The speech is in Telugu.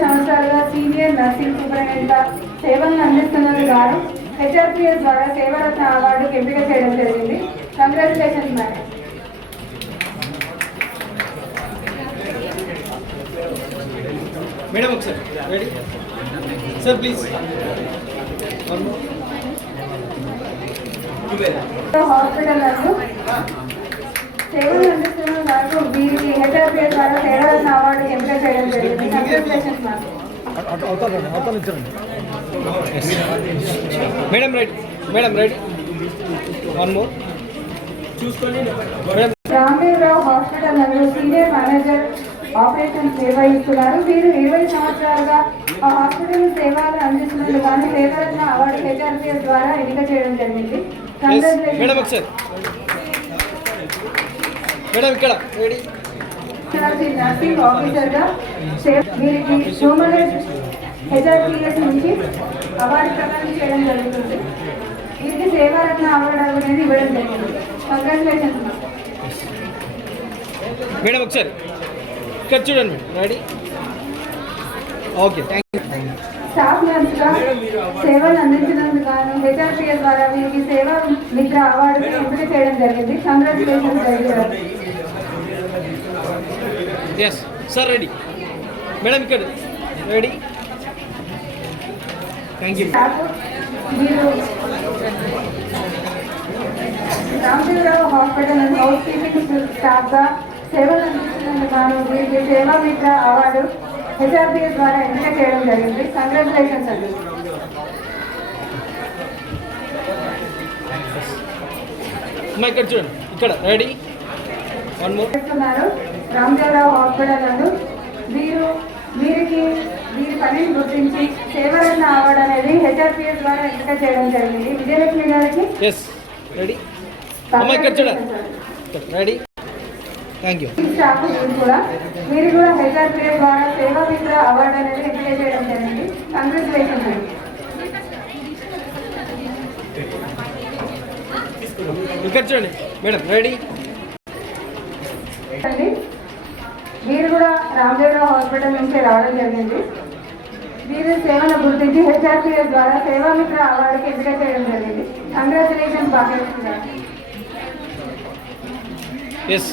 సంవత్సరాలుగా సీనియర్ నర్సింగ్ సూపరింటెండెంట్గా సేవలను అందిస్తున్నందుకు గాను హెచ్ఆర్పిఎస్ ద్వారా సేవరత్న అవార్డుకు ఎంపిక చేయడం జరిగింది. Congratulations madam. మేడం ఒకసారి రెడీ సార్ ప్లీజ్. హాస్పిటల్ నందు సేవలు అందిస్తున్న వరకు వీరికి హెచ్ఆర్పిఎస్ ద్వారా సేవరత్న అవార్డుకు ఎంపిక చేయడం జరిగింది. Congratulations madam. Madam ready, madam ready, one more చూసుకోండి. రామదేవరావు హాస్పిటల్ నందు సీనియర్ మేనేజర్ ఆపరేషన్స్ నిర్వహిస్తున్నారు. వీరు 20 సంవత్సరాలుగా ఆ హాస్పిటల్ సేవలు అందిస్తున్నందుకు గాను సేవరత్న అవార్డు హెచ్ఆర్పిఎస్ ద్వారా ఎన్నిక చేయడం జరిగింది. మేడం ఒకసారి మేడం ఇక్కడ రెడీ. నర్సింగ్ ఆఫీసర్గా వీరికి హ్యూమన్ హెచ్ఆర్పిఎస్ నుంచి అవార్డు ప్రదానం చేయడం జరుగుతుంది. వీరికి సేవారత్న అవార్డు అనేది ఇవ్వడం జరిగింది. కంగ్రాచులేషన్స్ మేడం ఒకసారి ఇక్కడ చూడండి madam ready. Okay thank you. Staff నర్స్గా సేవలు అందించినందుకు గాను హెచ్ఆర్పిఎస్ ద్వారా వీరికి సేవా మిత్ర అవార్డుకి ఎంపిక చేయడం జరిగింది. Congratulations director. Yes sir ready. Madam ఇక్కడ రెడీ. Thank you. మీరు Ramadevarao hospital and housekeeping స్టాఫ్గా సేవలు అందించినందుకు గాను వీరికి సేవా మిత్ర అవార్డు హెచ్ఆర్పిఎస్ ద్వారా ఎంపిక చేయడం జరిగింది. కంగ్రాచులేషన్స్ అండి. ఇక్కడ చూడండి ఇక్కడ రెడీ. వన్ మోర్ చేస్తున్నారు రామదేవరావు హాస్పిటల్ నందు వీరికి వీరి పనిని గుర్తించి సేవరత్న అవార్డు అనేది హెచ్ఆర్పిఎస్ ద్వారా ఎంపిక చేయడం జరిగింది. విజయలక్ష్మి గారికి ఎస్ రెడీ. ఇక్కడ చూడండి రెడీ. Thank you. స్టాఫ్ మీరు కూడా హెచ్ఆర్పిఎస్ ద్వారా సేవా మిత్ర అవార్డు అనేది ఎంపిక చేయడం జరిగింది. కంగ్రాచులేషన్స్ అండి. ఇక్కడ చూడండి మేడం రెడీ. మీరు కూడా రామదేవరావు హాస్పిటల్ నుంచి రావడం జరిగింది. వీరి సేవను గుర్తించి హెచ్ఆర్పిఎస్ ద్వారా సేవా మిత్ర అవార్డుకి ఎంపిక చేయడం జరిగింది. కంగ్రాచులేషన్స్ భాగ్యలక్ష్మి గారు. ఎస్